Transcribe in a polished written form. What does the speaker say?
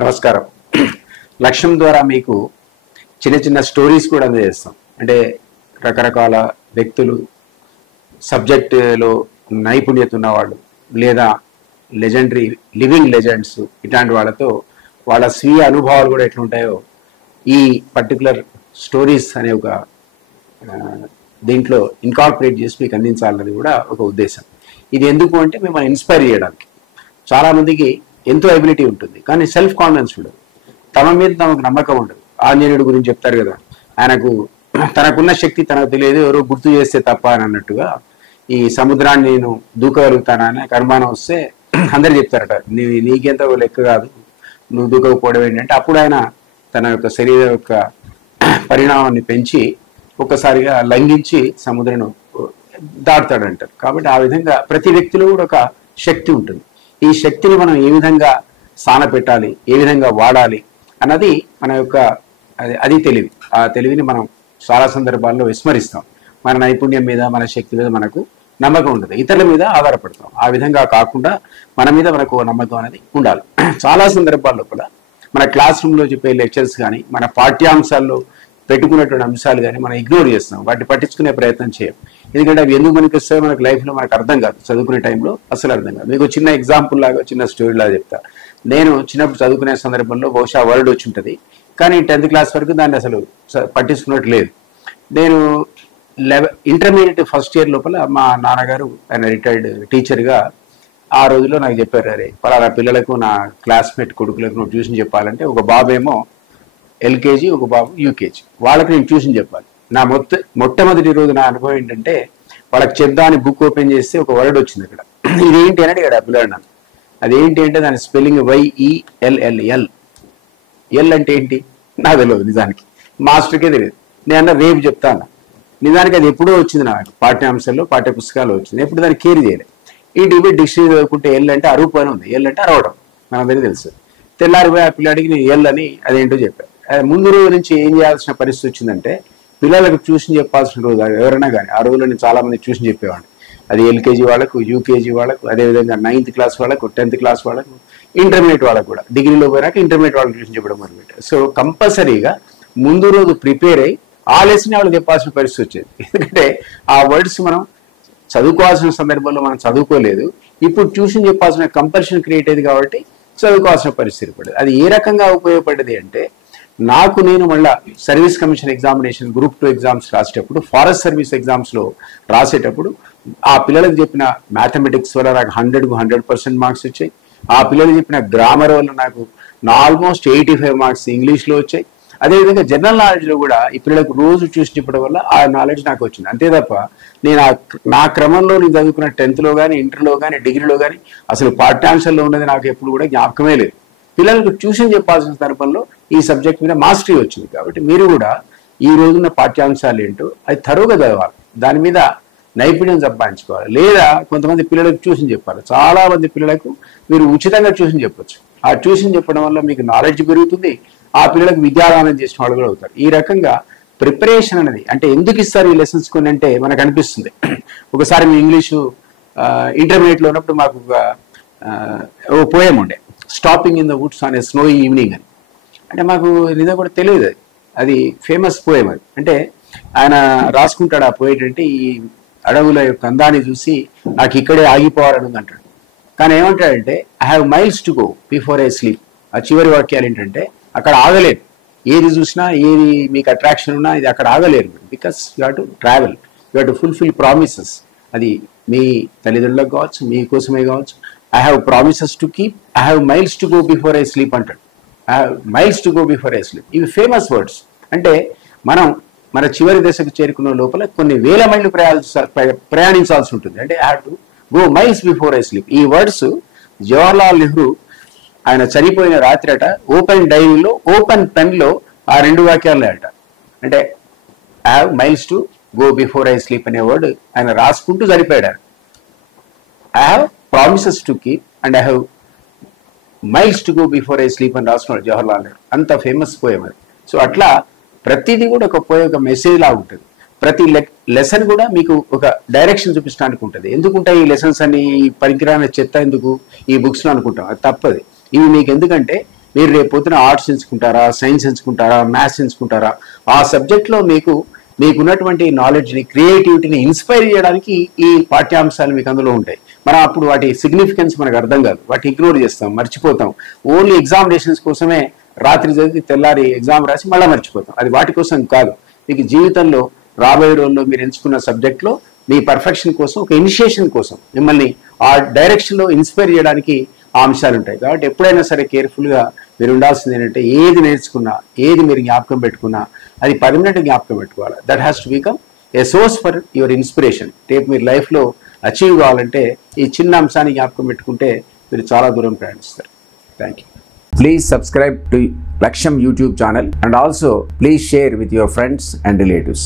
నమస్కారం. లక్ష్యం ద్వారా మీకు చిన్న చిన్న స్టోరీస్ కూడా అందజేస్తాం. అంటే రకరకాల వ్యక్తులు, సబ్జెక్టులో నైపుణ్యత ఉన్నవాళ్ళు లేదా లెజెండరీ లివింగ్ లెజెండ్స్, ఇట్లాంటి వాళ్ళతో వాళ్ళ స్వీయ అనుభవాలు కూడా ఎట్లుంటాయో ఈ పర్టికులర్ స్టోరీస్ అనే ఒక దీంట్లో ఇన్కార్పొరేట్ చేసి మీకు అందించాలన్నది కూడా ఒక ఉద్దేశం. ఇది ఎందుకు అంటే మిమ్మల్ని ఇన్స్పైర్ చేయడానికి. చాలామందికి ఎంతో ఎబిలిటీ ఉంటుంది కానీ సెల్ఫ్ కాన్ఫిడెన్స్ ఉండదు, తమ మీద తమకు నమ్మకం ఉండదు. ఆంజనేయుడు గురించి చెప్తారు కదా, ఆయనకు తనకున్న శక్తి తనకు తెలియదు, ఎవరో గుర్తు చేస్తే తప్ప అని అన్నట్టుగా ఈ సముద్రాన్ని నేను దూకగలుగుతానని అనుమానం వస్తే అందరు చెప్తారట, నీకెంత లెక్క కాదు, నువ్వు దూకకపోవడం ఏంటంటే అప్పుడు ఆయన తన యొక్క శరీరం యొక్క పరిణామాన్ని పెంచి ఒక్కసారిగా లంఘించి సముద్రం దాటుతాడంటారు. కాబట్టి ఆ విధంగా ప్రతి వ్యక్తిలో కూడా ఒక శక్తి ఉంటుంది. ఈ శక్తిని మనం ఏ విధంగా సానపెట్టాలి, ఏ విధంగా వాడాలి అన్నది మన యొక్క అది తెలివి. ఆ తెలివిని మనం చాలా సందర్భాల్లో విస్మరిస్తాం. మన నైపుణ్యం మీద, మన శక్తి మీద మనకు నమ్మకం ఉండదు, ఇతరుల మీద ఆధారపడతాం. ఆ విధంగా కాకుండా మన మీద మనకు నమ్మకం అనేది ఉండాలి. చాలా సందర్భాల్లో కూడా మన క్లాస్ రూమ్లో చెప్పే లెక్చర్స్ కానీ, మన పాఠ్యాంశాల్లో పెట్టుకున్నటువంటి అంశాలు కానీ మనం ఇగ్నోర్ చేస్తాం, వాటిని పట్టించుకునే ప్రయత్నం చేయం. ఎందుకంటే అవి ఎందుకు మనకి వస్తాయో మనకు లైఫ్లో మనకు అర్థం కాదు, చదువుకునే టైంలో అసలు అర్థం కాదు. మీకు చిన్న ఎగ్జాంపుల్ లాగా, చిన్న స్టోరీ లాగా చెప్తా. నేను చిన్నప్పుడు చదువుకునే సందర్భంలో బహుశా వర్డ్ వచ్చి ఉంటుంది కానీ 10th క్లాస్ వరకు దాన్ని అసలు పట్టించుకున్నట్టు లేదు. నేను ఇంటర్మీడియట్ ఫస్ట్ ఇయర్ లోపల మా నాన్నగారు, ఆయన రిటైర్డ్ టీచర్గా, ఆ రోజుల్లో నాకు చెప్పారు, అరే పలానా పిల్లలకు నా క్లాస్మేట్ కొడుకులకు నువ్వు ట్యూషన్ చెప్పాలంటే ఒక బాబు ఏమో ఎల్కేజీ, ఒక బాబు యూకేజీ, వాళ్ళకి నేను ట్యూషన్ చెప్పాలి. నా మొట్టమొదటి రోజు నా అనుభవం ఏంటంటే వాళ్ళకి చెప్దామని బుక్ ఓపెన్ చేస్తే ఒక వర్డ్ వచ్చింది అక్కడ. ఇదేంటి అని అడిగాడు ఆ పిల్లడు నన్ను. అదేంటి అంటే దాని స్పెల్లింగ్ YELL. ఎల్ అంటే ఏంటి నాకు తెలియదు, నిజానికి మాస్టర్కే తెలియదు. నేను రేపు చెప్తాను. నిజానికి అది ఎప్పుడో వచ్చింది నాకు పాఠ్యాంశాల్లో, పాఠ్య పుస్తకాలు వచ్చింది, ఎప్పుడు దాన్ని కేర్ చేయలేదు. ఈ డిక్షనరీ చదువుకుంటే ఎల్ అంటే అరుపు అని ఉంది, ఎల్ అంటే అరవడం మనందరికీ తెలుసు. తెల్లారిపోయి ఆ పిల్లాడికి నేను ఎల్ అని అదేంటో చెప్పాను. ముందు రోజు నుంచి ఏం చేయాల్సిన పరిస్థితి వచ్చిందంటే పిల్లలకు ట్యూషన్ చెప్పాల్సిన రోజు ఎవరైనా కానీ, ఆ రోజుల్లో నేను చాలా మంది ట్యూషన్ చెప్పేవాడిని. అది ఎల్కేజీ వాళ్ళకు, యూకేజీ వాళ్ళకు, అదేవిధంగా 9th క్లాస్ వాళ్ళకు, 10th క్లాస్ వాళ్ళకు, ఇంటర్మీడియట్ వాళ్ళకు కూడా. డిగ్రీలో పోయినాక ఇంటర్మీడియట్ వాళ్ళకి ట్యూషన్ చెప్పడం మొదలుపెట్టారు. సో కంపల్సరీగా ముందు రోజు ప్రిపేర్ అయ్యి ఆ లెసన్ వాళ్ళకి చెప్పాల్సిన పరిస్థితి వచ్చేది. ఎందుకంటే ఆ వర్డ్స్ మనం చదువుకోవాల్సిన సందర్భంలో మనం చదువుకోలేదు, ఇప్పుడు ట్యూషన్ చెప్పాల్సిన కంపల్షన్ క్రియేట్ అయ్యేది కాబట్టి చదువుకోవాల్సిన పరిస్థితి పడేది. అది ఏ రకంగా ఉపయోగపడేది అంటే, నాకు నేను మళ్ళీ service commission examination group 2 exams రాసేటప్పుడు, ఫారెస్ట్ సర్వీస్ ఎగ్జామ్స్లో రాసేటప్పుడు ఆ పిల్లలకు చెప్పిన మ్యాథమెటిక్స్ వల్ల నాకు 100కు 100% మార్క్స్ వచ్చాయి. ఆ పిల్లలు చెప్పిన గ్రామర్ వల్ల నాకు ఆల్మోస్ట్ 85 మార్క్స్ ఇంగ్లీష్లో వచ్చాయి. అదేవిధంగా జనరల్ నాలెడ్జ్లో కూడా ఈ పిల్లలకు రోజు ట్యూషన్ చెప్పడం వల్ల ఆ నాలెడ్జ్ నాకు వచ్చింది. అంతే తప్ప నేను నా క్రమంలో నేను చదువుకున్న 10thలో కానీ, ఇంటర్లో కానీ, డిగ్రీలో కానీ అసలు పాఠ్యాంశాల్లో ఉన్నది నాకు ఎప్పుడు కూడా జ్ఞాపకమే లేదు. పిల్లలకు ట్యూషన్ చెప్పాల్సిన సందర్భంలో ఈ సబ్జెక్ట్ మీద మాస్టరీ వచ్చింది. కాబట్టి మీరు కూడా ఈ రోజున్న పాఠ్యాంశాలు ఏంటో అది తరువుగా చదవాలి, దాని మీద నైపుణ్యం సంపాదించుకోవాలి. లేదా కొంతమంది పిల్లలకు ట్యూషన్ చెప్పాలి. చాలా మంది పిల్లలకు మీరు ఉచితంగా ట్యూషన్ చెప్పొచ్చు. ఆ ట్యూషన్ చెప్పడం వల్ల మీకు నాలెడ్జ్ పెరుగుతుంది, ఆ పిల్లలకు విద్యాదానం చేసిన వాళ్ళు కూడా అవుతారు. ఈ రకంగా ప్రిపరేషన్ అనేది అంటే ఎందుకు ఇస్తారు ఈ లెసన్స్ కొన్ని అంటే మనకు అనిపిస్తుంది. ఒకసారి మీ ఇంగ్లీషు ఇంటర్మీడియట్లో ఉన్నప్పుడు మాకు ఒక పోయం ఉండే, stopping in the Woods on a స్నోయి evening అని. అంటే మాకు నిజంగా కూడా తెలియదు, అది ఫేమస్ పోయం. అది అంటే ఆయన రాసుకుంటాడు ఆ పోయిట్ అంటే, ఈ అడవుల యొక్క అందాన్ని చూసి నాకు ఇక్కడే ఆగిపోవాలని ఉంది అంటాడు. కానీ ఏమంటాడంటే, I have miles to go before I sleep. ఆ చివరి వాక్యాలు ఏంటంటే, అక్కడ ఆగలేరు, ఏది చూసినా ఏది మీకు అట్రాక్షన్ ఉన్నా ఇది అక్కడ ఆగలేరు. Because you have to travel, you have to fulfil promises. అది మీ తల్లిదండ్రులకు కావచ్చు, మీకోసమే కావచ్చు. I have promises to keep, I have miles to go before I sleep అంటాడు. I have miles to go before I sleep. ఇవి famous words. అంటే మనం మన చివరి దశకు చేరుకున్న లోపల కొన్ని వేల మైళ్ళు ప్రయాణించాల్సి ఉంటుంది. అంటే I have to go miles before I sleep. ఈ వర్డ్స్ జవహర్లాల్ నెహ్రూ ఆయన చనిపోయిన రాత్రి అట ఓపెన్ డైరీలో, ఓపెన్ పెన్లో ఆ 2 వాక్యాలే అట. అంటే I have miles to go before I sleep అనే వర్డ్ ఆయన రాసుకుంటూ చనిపోయాడు. I have promises to keep and I have miles to go before I sleep అని రాస్తున్నాడు జవహర్లాల్ నెహ్రూ. అంత ఫేమస్ పోయం అది. సో అట్లా ప్రతిదీ కూడా ఒక పోయే ఒక మెసేజ్ లాగా ఉంటుంది. ప్రతి లెసన్ కూడా మీకు ఒక డైరెక్షన్ చూపించడానికి ఉంటుంది. ఎందుకుంటాయి ఈ లెసన్స్ అని, పనికిరాని చెత్త ఎందుకు ఈ బుక్స్లో అనుకుంటాం, అది తప్పది. ఇవి మీకు ఎందుకంటే మీరు రేపు పొద్దున ఆర్ట్స్ ఎంచుకుంటారా, సైన్స్ ఎంచుకుంటారా, మ్యాథ్స్ ఎంచుకుంటారా, ఆ సబ్జెక్ట్లో మీకున్నటువంటి నాలెడ్జ్ని, క్రియేటివిటీని ఇన్స్పైర్ చేయడానికి ఈ పాఠ్యాంశాలు మీకు అందులో ఉంటాయి. మనం అప్పుడు వాటి సిగ్నిఫికెన్స్ మనకు అర్థం కాదు, వాటి ఇగ్నోర్ చేస్తాం, మర్చిపోతాం. ఓన్లీ ఎగ్జామినేషన్స్ కోసమే రాత్రి చదివి తెల్లారి ఎగ్జామ్ రాసి మళ్ళీ మర్చిపోతాం. అది వాటి కోసం కాదు. మీకు జీవితంలో రాబోయే రోజుల్లో మీరు ఎంచుకున్న సబ్జెక్ట్లో మీ పర్ఫెక్షన్ కోసం, ఒక ఇనిషియేషన్ కోసం, మిమ్మల్ని ఆ డైరెక్షన్లో ఇన్స్పైర్ చేయడానికి ఆ అంశాలు ఉంటాయి. కాబట్టి ఎప్పుడైనా సరే కేర్ఫుల్గా మీరు ఉండాల్సింది ఏంటంటే, ఏది నేర్చుకున్నా, ఏది మీరు జ్ఞాపకం పెట్టుకున్నా అది పర్మనెంట్ జ్ఞాపకం పెట్టుకోవాలి. That has to become a source for your inspiration. రేపు మీరు లైఫ్లో అచీవ్ కావాలంటే ఈ చిన్న అంశాన్ని జ్ఞాపకం పెట్టుకుంటే మీరు చాలా దూరం ప్రయాణిస్తారు. Thank you. Please subscribe to Laksham YouTube channel and also please share with your friends and relatives.